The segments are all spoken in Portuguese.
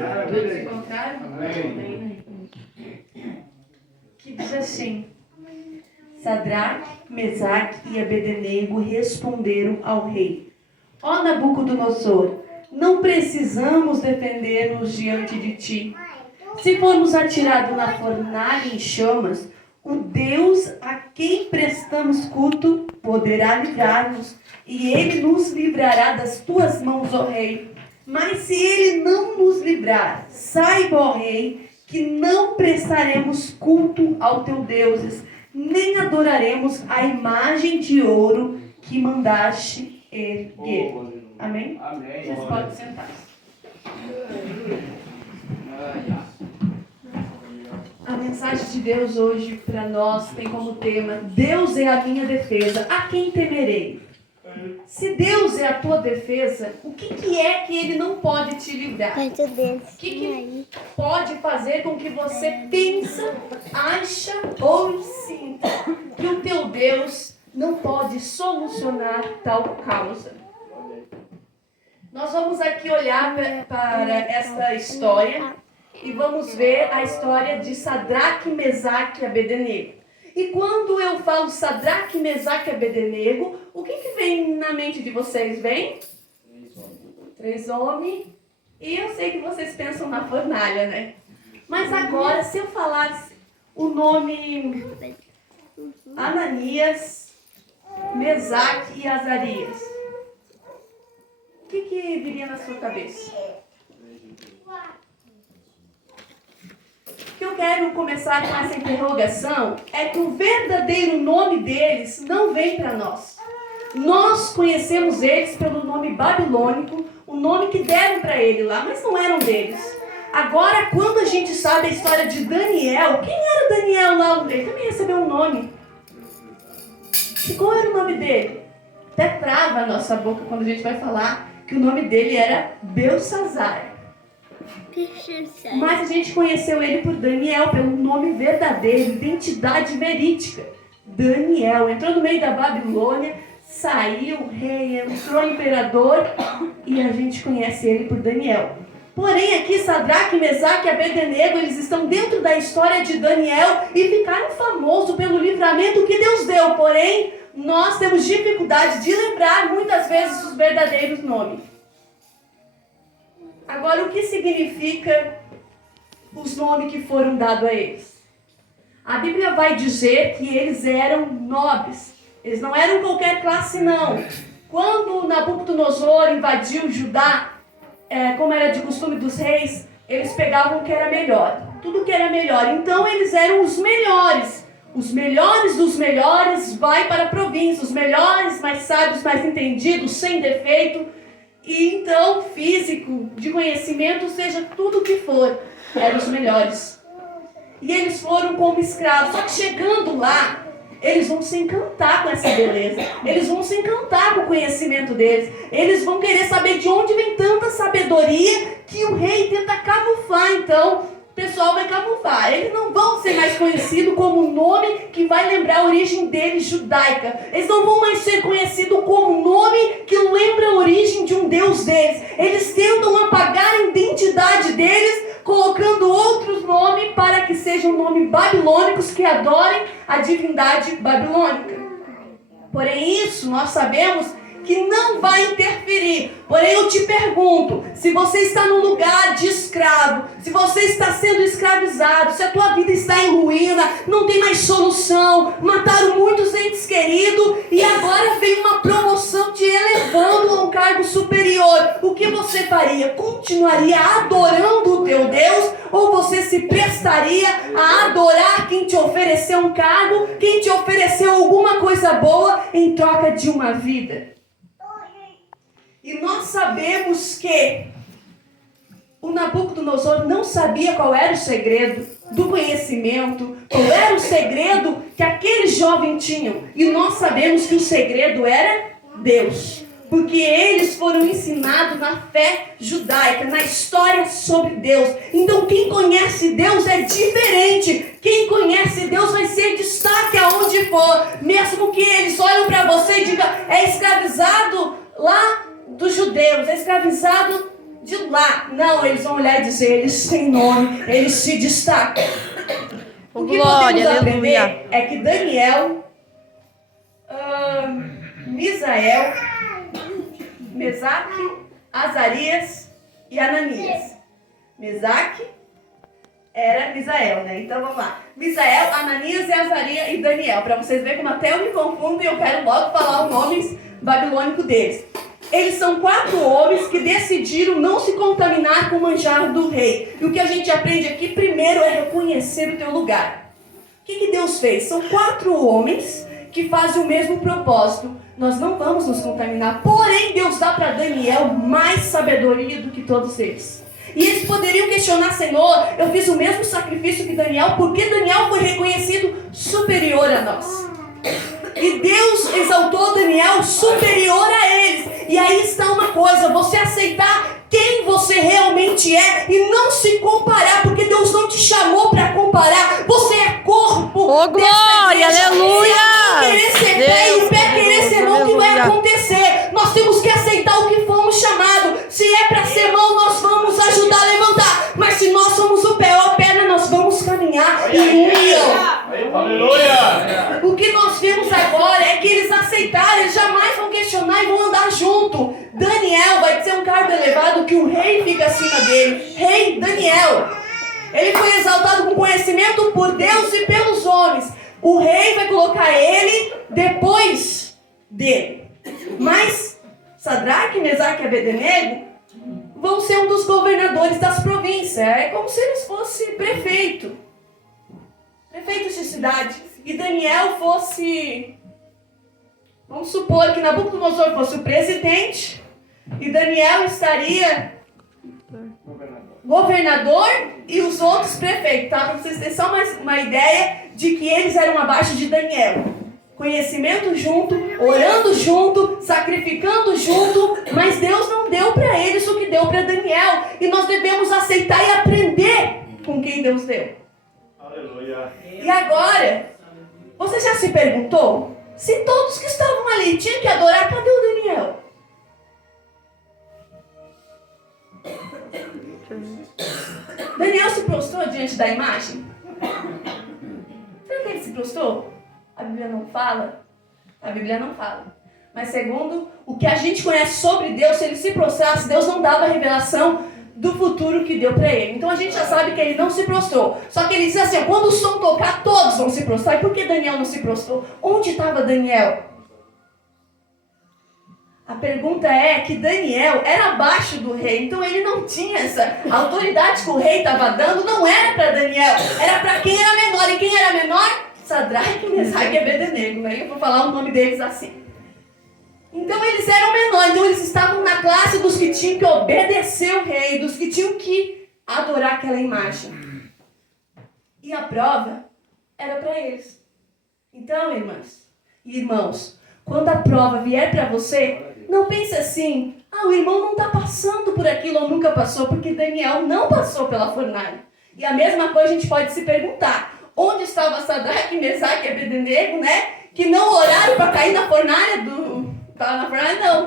Amém? Todos encontraram? Amém. Que diz assim: Sadraque, Mesaque e Abednego responderam ao rei: Ó Nabucodonosor, não precisamos defender-nos diante de ti. Se formos atirados na fornalha em chamas, o Deus a quem prestamos culto poderá livrar-nos, e ele nos livrará das tuas mãos, ó rei. Mas se ele não nos livrar, saiba, ó rei, que não prestaremos culto aos teus deuses, nem adoraremos a imagem de ouro que mandaste erguer. Amém? Amém. Vocês podem sentar. A mensagem de Deus hoje para nós tem como tema: Deus é a minha defesa, a quem temerei? Se Deus é a tua defesa, o que é que Ele não pode te livrar? O que pode fazer com que você pensa, acha ou sinta que o teu Deus não pode solucionar tal causa? Nós vamos aqui olhar para esta história e vamos ver a história de Sadraque, Mesaque e Abednego. E quando eu falo Sadraque, Mesaque e Abednego, o que vem na mente de vocês? Vem? Três homens. E eu sei que vocês pensam na fornalha, né? Mas agora, se eu falasse o nome Ananias, Mesaque e Azarias, o que viria na sua cabeça? O que eu quero começar com essa interrogação é que o verdadeiro nome deles não vem para nós. Nós conhecemos eles pelo nome babilônico, o nome que deram para ele lá, mas não eram deles. Agora, quando a gente sabe a história de Daniel, quem era Daniel lá? Ele também recebeu um nome. E qual era o nome dele? Até trava a nossa boca quando a gente vai falar que o nome dele era Belsassar. Mas a gente conheceu ele por Daniel, pelo nome verdadeiro, identidade verídica. Daniel entrou no meio da Babilônia, saiu rei, entrou imperador, e a gente conhece ele por Daniel. Porém aqui Sadraque, Mesaque e Abednego, eles estão dentro da história de Daniel e ficaram famosos pelo livramento que Deus deu. Porém, nós temos dificuldade de lembrar muitas vezes os verdadeiros nomes. Agora, o que significa os nomes que foram dados a eles? A Bíblia vai dizer que eles eram nobres. Eles não eram qualquer classe, não. Quando Nabucodonosor invadiu Judá, como era de costume dos reis, eles pegavam o que era melhor. Tudo que era melhor. Então, eles eram os melhores. Os melhores dos melhores vai para a província. Os melhores, mais sábios, mais entendidos, sem defeito. E então, físico, de conhecimento, seja tudo o que for, eram os melhores. E eles foram como escravos. Só que chegando lá, eles vão se encantar com essa beleza. Eles vão se encantar com o conhecimento deles. Eles vão querer saber de onde vem tanta sabedoria que o rei tenta camuflar. Então, o pessoal vai camuflar. Eles não vão ser mais conhecidos como um nome que vai lembrar a origem deles judaica. Eles não vão mais ser conhecidos como um nome que lembra a origem de um Deus deles. Eles tentam apagar a identidade deles, colocando outros nomes para que sejam nomes babilônicos que adorem a divindade babilônica. Porém, isso nós sabemos que não vai interferir. Porém, eu te pergunto, se você está num lugar de escravo, se você está sendo escravizado, se a tua vida está em ruína, não tem mais solução, mataram muitos entes queridos e agora vem uma promoção te elevando a um cargo superior, o que você faria? Continuaria adorando o teu Deus ou você se prestaria a adorar quem te ofereceu um cargo, quem te ofereceu alguma coisa boa em troca de uma vida? E nós sabemos que o Nabucodonosor não sabia qual era o segredo do conhecimento, qual era o segredo que aqueles jovens tinham. E nós sabemos que o segredo era Deus. Porque eles foram ensinados na fé judaica, na história sobre Deus. Então quem conhece Deus é diferente. Quem conhece Deus vai ser destaque aonde for. Mesmo que eles olhem para você e digam, é escravizado lá dos judeus, é escravizado de lá. Não, eles vão olhar e dizer, eles têm nome, eles se destacam. O que podemos aprender é que Daniel, Misael, Mesaque, Azarias e Ananias. Mesaque era Misael, né? Então vamos lá. Misael, Ananias e Azarias e Daniel. Para vocês verem como até eu me confundo e eu quero logo falar os nomes babilônicos deles. Eles são 4 homens que decidiram não se contaminar com o manjar do rei. E o que a gente aprende aqui primeiro é reconhecer o teu lugar. O que Deus fez? São 4 homens que fazem o mesmo propósito. Nós não vamos nos contaminar. Porém, Deus dá para Daniel mais sabedoria do que todos eles. E eles poderiam questionar, Senhor, eu fiz o mesmo sacrifício que Daniel, porque Daniel foi reconhecido superior a nós. E Deus exaltou Daniel superior a eles. E aí está uma coisa, você aceitar quem você realmente é e não se comparar, porque Deus não te chamou para comparar. Você é corpo. Oh, glória, aleluia! Querer ser pé e o pé querer ser mão, que vai acontecer? Nós temos que aceitar o que fomos chamados. Se é para ser mão, nós vamos ajudar a levantar. Mas se nós somos o pé ou a perna, nós vamos caminhar em união. Aleluia! O que nós vemos agora é que eles aceitaram, eles jamais vão questionar e vão andar junto. Daniel vai ter um cargo elevado que o rei fica acima dele. Rei Daniel. Ele foi exaltado com conhecimento por Deus e pelos homens. O rei vai colocar ele depois dele. Mas Sadraque, Mesaque e Abednego vão ser um dos governadores das províncias. É como se eles fossem prefeitos de cidade. E Daniel fosse, vamos supor que Nabucodonosor fosse o presidente e Daniel estaria governador e os outros prefeitos, tá? Para vocês terem só uma ideia de que eles eram abaixo de Daniel. Conhecimento junto, orando junto, sacrificando junto, mas Deus não deu para eles o que deu para Daniel. E nós devemos aceitar e aprender com quem Deus deu. Aleluia. E agora, você já se perguntou se todos que estavam ali tinham que adorar, cadê o Daniel? Daniel se prostrou diante da imagem? Será que ele se prostrou? A Bíblia não fala. A Bíblia não fala. Mas segundo o que a gente conhece sobre Deus, se ele se prostrasse, Deus não dava a revelação do futuro que deu para ele. Então a gente já sabe que ele não se prostrou. Só que ele diz assim, quando o som tocar, todos vão se prostrar. E por que Daniel não se prostrou? Onde estava Daniel? A pergunta é que Daniel era abaixo do rei, então ele não tinha essa autoridade que o rei estava dando, não era para Daniel, era para quem era menor. E quem era menor? Sadraque, Mesaque e Abednego, né? Eu vou falar o nome deles assim. Então eles eram menores, então eles estavam na classe dos que tinham que obedecer o rei, dos que tinham que adorar aquela imagem. E a prova era para eles. Então, irmãs e irmãos, quando a prova vier para você, não pense assim, o irmão não está passando por aquilo ou nunca passou, porque Daniel não passou pela fornalha. E a mesma coisa a gente pode se perguntar, onde estava Sadraque, Mesaque e Abednego, né? Que não oraram para cair na fornalha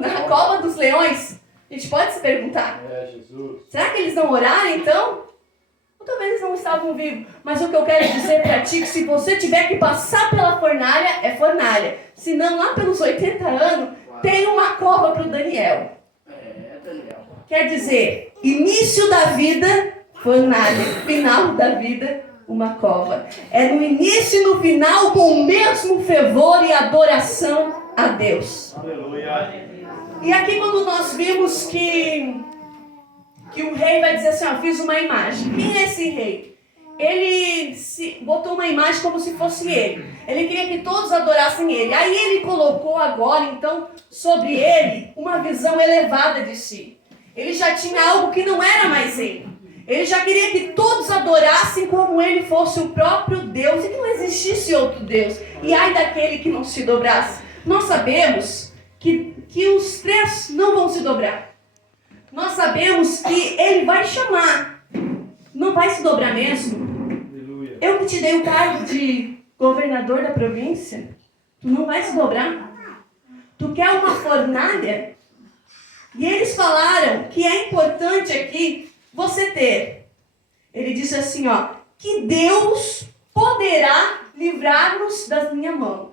na cova dos leões. A gente pode se perguntar. Jesus. Será que eles não oraram então? Ou talvez eles não estavam vivos. Mas o que eu quero dizer para ti é que se você tiver que passar pela fornalha, é fornalha. Se não, lá pelos 80 anos, tem uma cova para o Daniel. Quer dizer, início da vida, fornalha. Final da vida, uma cova. É no início e no final com o mesmo fervor e adoração a Deus. Aleluia. E aqui quando nós vimos que o rei vai dizer assim, fiz uma imagem. Quem é esse rei? Ele botou uma imagem como se fosse ele. Ele queria que todos adorassem ele. Aí ele colocou agora, então, sobre ele, uma visão elevada de si. Ele já tinha algo que não era mais ele. Ele já queria que todos adorassem como ele fosse o próprio Deus e que não existisse outro Deus. E ai daquele que não se dobrasse. Nós sabemos que os 3 não vão se dobrar. Nós sabemos que ele vai chamar. Não vai se dobrar mesmo. Aleluia. Eu que te dei o cargo de governador da província. Tu não vai se dobrar. Tu quer uma fornalha? E eles falaram que é importante aqui você ter. Ele disse assim, ó, que Deus poderá livrar-nos da minha mão.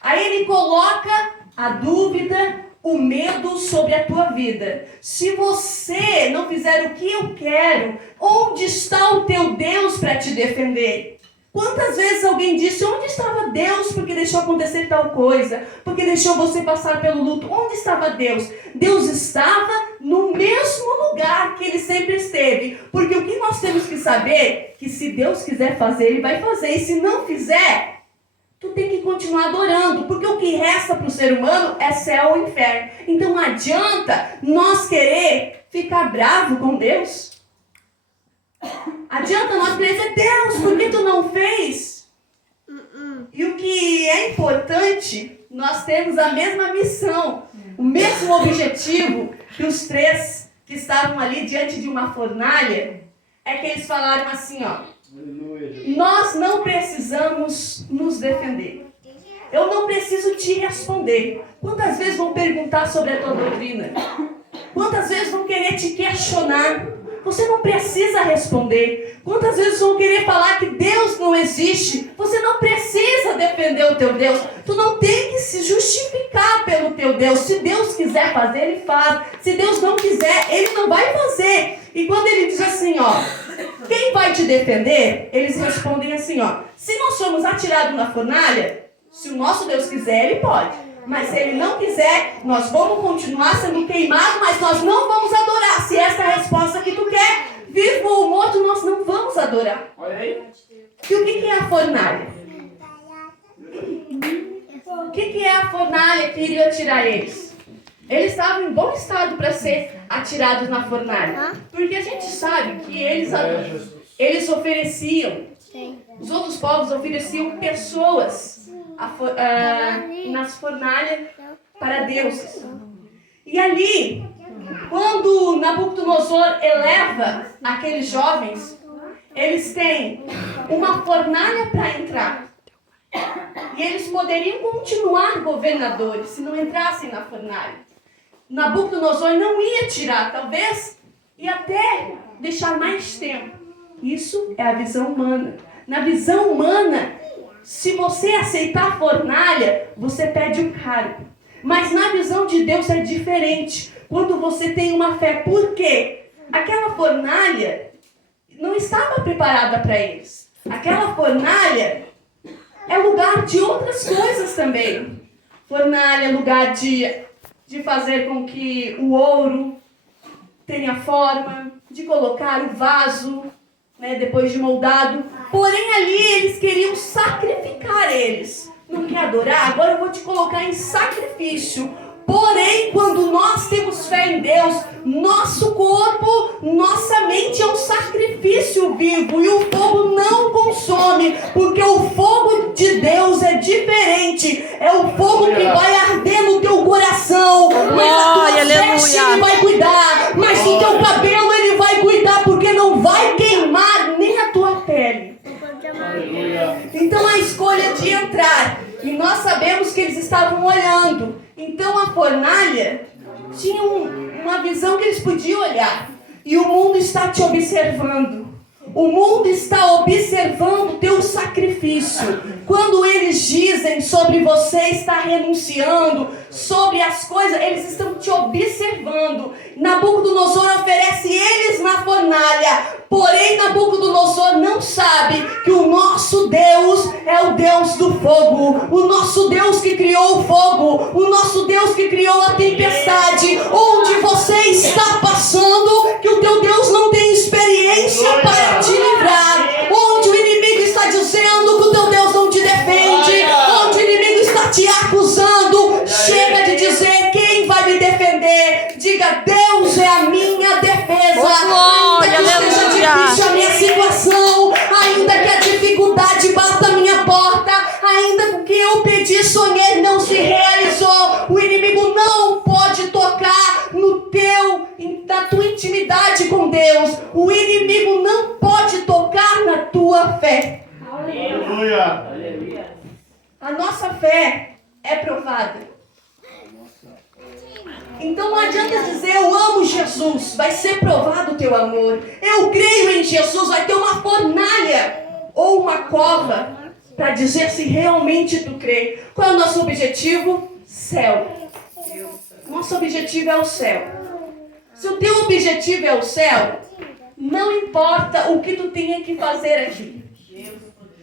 Aí ele coloca a dúvida, o medo sobre a tua vida. Se você não fizer o que eu quero, onde está o teu Deus para te defender? Quantas vezes alguém disse, onde estava Deus porque deixou acontecer tal coisa? Porque deixou você passar pelo luto? Onde estava Deus? Deus estava no mesmo lugar que Ele sempre esteve. Porque o que nós temos que saber, que se Deus quiser fazer, Ele vai fazer. E se não fizer, tu tem que continuar adorando. Porque o que resta para o ser humano é céu ou inferno. Então não adianta nós querer ficar bravo com Deus. Adianta nós querer dizer, Deus, por que tu não fez? E o que é importante, nós temos a mesma missão, o mesmo objetivo que os três que estavam ali diante de uma fornalha, é que eles falaram assim, ó, nós não precisamos nos defender. Eu não preciso te responder. Quantas vezes vão perguntar sobre a tua doutrina? Quantas vezes vão querer te questionar? Você não precisa responder. Quantas vezes vão querer falar que Deus não existe? Você não precisa defender o teu Deus. Tu não tem que se justificar pelo teu Deus. Se Deus quiser fazer, Ele faz. Se Deus não quiser, Ele não vai fazer. E quando Ele diz assim, ó, quem vai te defender? Eles respondem assim, ó, se nós somos atirados na fornalha, se o nosso Deus quiser, Ele pode. Mas se Ele não quiser, nós vamos continuar sendo queimados, mas nós não vamos adorar. Se essa é a resposta que tu quer, vivo ou morto, nós não vamos adorar. Olha aí. E o que é a fornalha? O que é a fornalha que iria tirar eles? Eles estavam em bom estado para ser atirados na fornalha. Porque a gente sabe que eles ofereciam, os outros povos ofereciam pessoas nas fornalhas para deuses. E ali, quando Nabucodonosor eleva aqueles jovens, eles têm uma fornalha para entrar. E eles poderiam continuar governadores se não entrassem na fornalha. Nabucodonosor não ia tirar, talvez, e até deixar mais tempo. Isso é a visão humana. Na visão humana, se você aceitar a fornalha, você perde um cargo. Mas na visão de Deus é diferente. Quando você tem uma fé, por quê? Aquela fornalha não estava preparada para eles. Aquela fornalha é lugar de outras coisas também. Fornalha é lugar de fazer com que o ouro tenha forma, de colocar o vaso, né, depois de moldado. Porém ali eles queriam sacrificar eles. Não quer adorar? Agora eu vou te colocar em sacrifício. Porém, quando nós temos fé em Deus, nosso corpo, nossa mente é um sacrifício vivo. E o fogo não consome, porque o fogo de Deus é diferente. É o fogo que vai arder no teu coração. Mas a tua veste Ele vai cuidar. Mas o teu cabelo Ele vai cuidar, porque não vai queimar nem a tua pele. Então a escolha de entrar, e nós sabemos que eles estavam olhando. Então a fornalha tinha uma visão que eles podiam olhar. E o mundo está te observando. O mundo está observando o teu sacrifício. Quando eles dizem sobre você estar renunciando, sobre as coisas, eles estão te observando. Nabucodonosor oferece eles na fornalha. Porém, Nabucodonosor não sabe que o nosso Deus é o Deus do fogo. O nosso Deus que criou o fogo. O nosso Deus que criou a tempestade. Onde você está passando, que o teu Deus não tem experiência para te livrar. Onde o inimigo está dizendo que o teu Deus não te defende. Onde o inimigo está te acusando. Chega de dizer quem vai me defender. Diga, Deus é a minha defesa. Ainda que esteja difícil a minha situação, ainda que a dificuldade bata a minha porta, ainda que eu pedi, sonhei, não se realizou, o inimigo não pode tocar na tua intimidade com Deus. O inimigo não pode tocar na tua fé. Aleluia. A nossa fé é provada. Então não adianta dizer eu amo Jesus, vai ser provado o teu amor. Eu creio em Jesus, vai ter uma fornalha ou uma cova para dizer se realmente tu crê. Qual é o nosso objetivo? Céu. Nosso objetivo é o céu. Se o teu objetivo é o céu, não importa o que tu tenha que fazer aqui.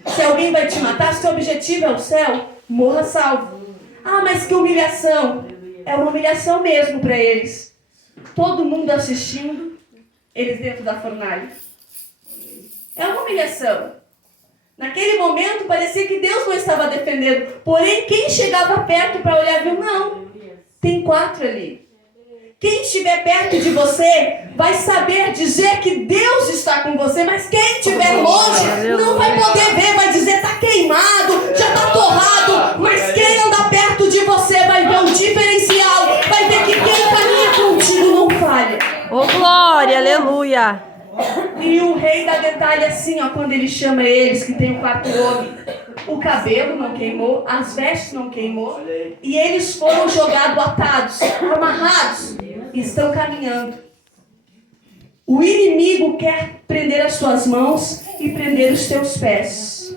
Se alguém vai te matar, se o teu objetivo é o céu, morra salvo. Ah, mas que humilhação. É uma humilhação mesmo para eles. Todo mundo assistindo, eles dentro da fornalha. É uma humilhação. Naquele momento parecia que Deus não estava defendendo. Porém, quem chegava perto para olhar viu, não. Tem 4 ali. Quem estiver perto de você vai saber dizer que Deus está com você, mas quem estiver longe não vai poder ver, vai dizer está queimado, já está torrado, mas quem anda perto de você vai ver um diferencial, vai ver que quem caminha contigo não falha. Ô, glória, aleluia. E o rei dá detalhe assim, ó, quando ele chama eles, que tem o 4 homens. O cabelo não queimou, as vestes não queimou, e eles foram jogados atados, amarrados, e estão caminhando. O inimigo quer prender as suas mãos e prender os teus pés.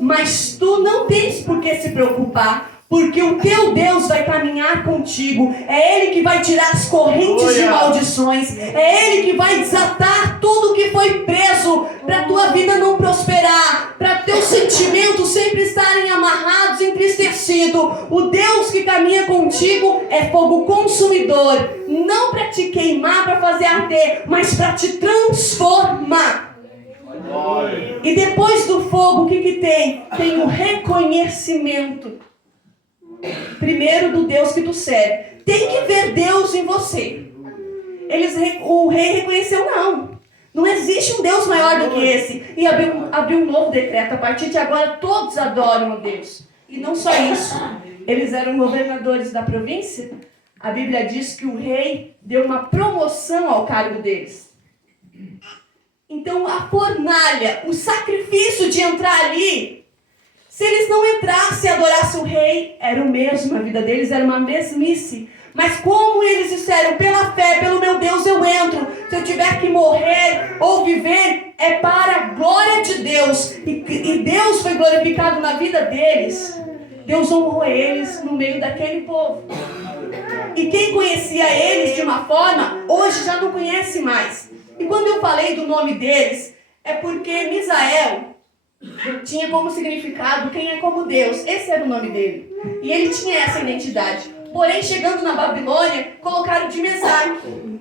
Mas tu não tens por que se preocupar, porque o teu Deus vai caminhar contigo. É Ele que vai tirar as correntes de maldições. É Ele que vai desatar tudo que foi preso para a tua vida não prosperar, para teus sentimentos sempre estarem amarrados, entristecidos. O Deus que caminha contigo é fogo consumidor, não para te queimar, para fazer arder, mas para te transformar. E depois do fogo, o que tem? Tem o reconhecimento. Primeiro do Deus que tu serve. Tem que ver Deus em você. O rei reconheceu, não existe um Deus maior do que esse. E abriu um novo decreto. A partir de agora todos adoram a Deus. E não só isso. Eles eram governadores da província. A Bíblia diz que o rei deu uma promoção ao cargo deles. Então a fornalha, o sacrifício de entrar ali, se eles não entrassem e adorassem o rei, era o mesmo, a vida deles era uma mesmice. Mas como eles disseram, pela fé, pelo meu Deus eu entro. Se eu tiver que morrer ou viver, é para a glória de Deus. E Deus foi glorificado na vida deles. Deus honrou eles no meio daquele povo. E quem conhecia eles de uma forma, hoje já não conhece mais. E quando eu falei do nome deles, é porque Misael tinha como significado quem é como Deus. Esse era o nome dele. E ele tinha essa identidade. Porém, chegando na Babilônia, colocaram de Mesaque.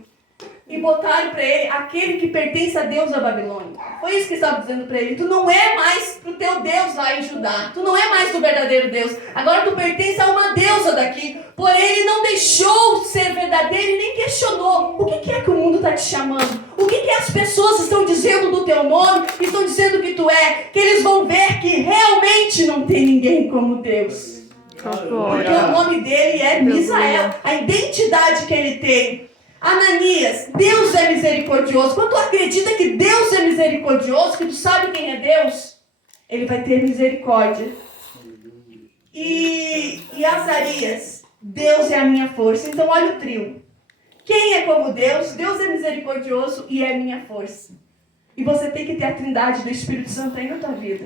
E botaram para ele aquele que pertence a Deus da Babilônia. Foi isso que estava dizendo para ele. Tu não é mais pro teu Deus lá em Judá. Tu não é mais do verdadeiro Deus. Agora tu pertence a uma deusa daqui. Porém, ele não deixou ser verdadeiro e nem questionou. O que é que o mundo está te chamando? O que as pessoas estão dizendo do teu nome? Estão dizendo que tu é? Que eles vão ver que realmente não tem ninguém como Deus. Porque o nome dele é Misael. A identidade que ele tem. Ananias, Deus é misericordioso. Quando tu acredita que Deus é misericordioso, que tu sabe quem é Deus, ele vai ter misericórdia. E Azarias, Deus é a minha força. Então olha o trio. Quem é como Deus? Deus é misericordioso e é a minha força. E você tem que ter a trindade do Espírito Santo aí na tua vida.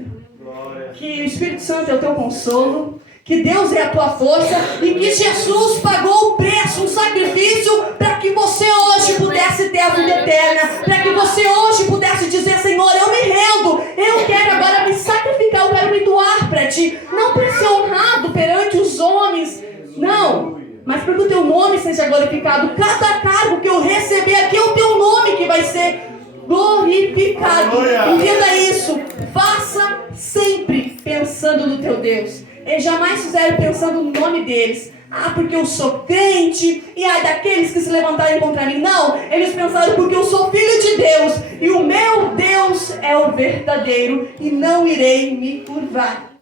Que o Espírito Santo é o teu consolo, que Deus é a tua força e que Jesus pagou o preço, um sacrifício para que você hoje pudesse ter a vida eterna, para que você hoje pudesse dizer, Senhor, eu me rendo, eu quero agora me sacrificar, eu quero me doar para ti, não para ser honrado perante os homens, não, mas para que o teu nome seja glorificado. Cada cargo que eu receber aqui é o teu nome que vai ser glorificado. Entenda isso, faça sempre pensando no teu Deus. Eles jamais fizeram pensando no nome deles. Ah, porque eu sou crente. E ai, daqueles que se levantarem contra mim. Não, eles pensaram porque eu sou filho de Deus. E o meu Deus é o verdadeiro. E não irei me curvar.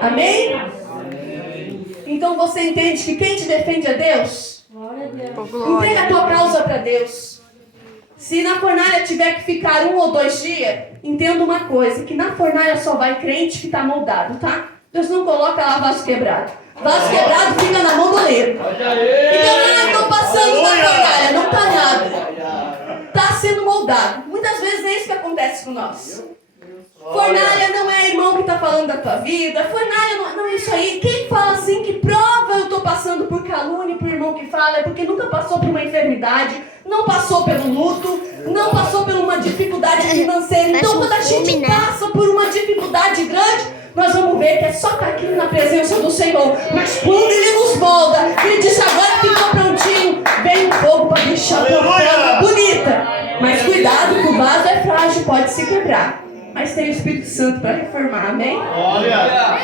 Amém? Então você entende que quem te defende é Deus? Entrega a tua causa para Deus. Se na fornalha tiver que ficar 1 ou 2 dias, entenda uma coisa. Que na fornalha só vai crente que está moldado, tá? Deus não coloca lá vaso quebrado. Vaso quebrado fica na mão do oleiro. Então, estou passando na fornalha, não está nada. Está sendo moldado. Muitas vezes é isso que acontece com nós. Fornalha não é irmão que está falando da tua vida. Fornalha não é isso aí. Quem fala assim que prova eu estou passando por calúnia, por irmão que fala, é porque nunca passou por uma enfermidade, não passou pelo luto, não passou por uma dificuldade financeira. Então quando a gente passa por uma dificuldade grande, nós vamos ver que é só estar aqui na presença do Senhor. Mas quando Ele nos molda, Ele diz: agora ficou prontinho, vem um fogo para deixar a tua forma bonita. Mas cuidado que o vaso é frágil, pode se quebrar. Mas tem o Espírito Santo para reformar, amém? Olha!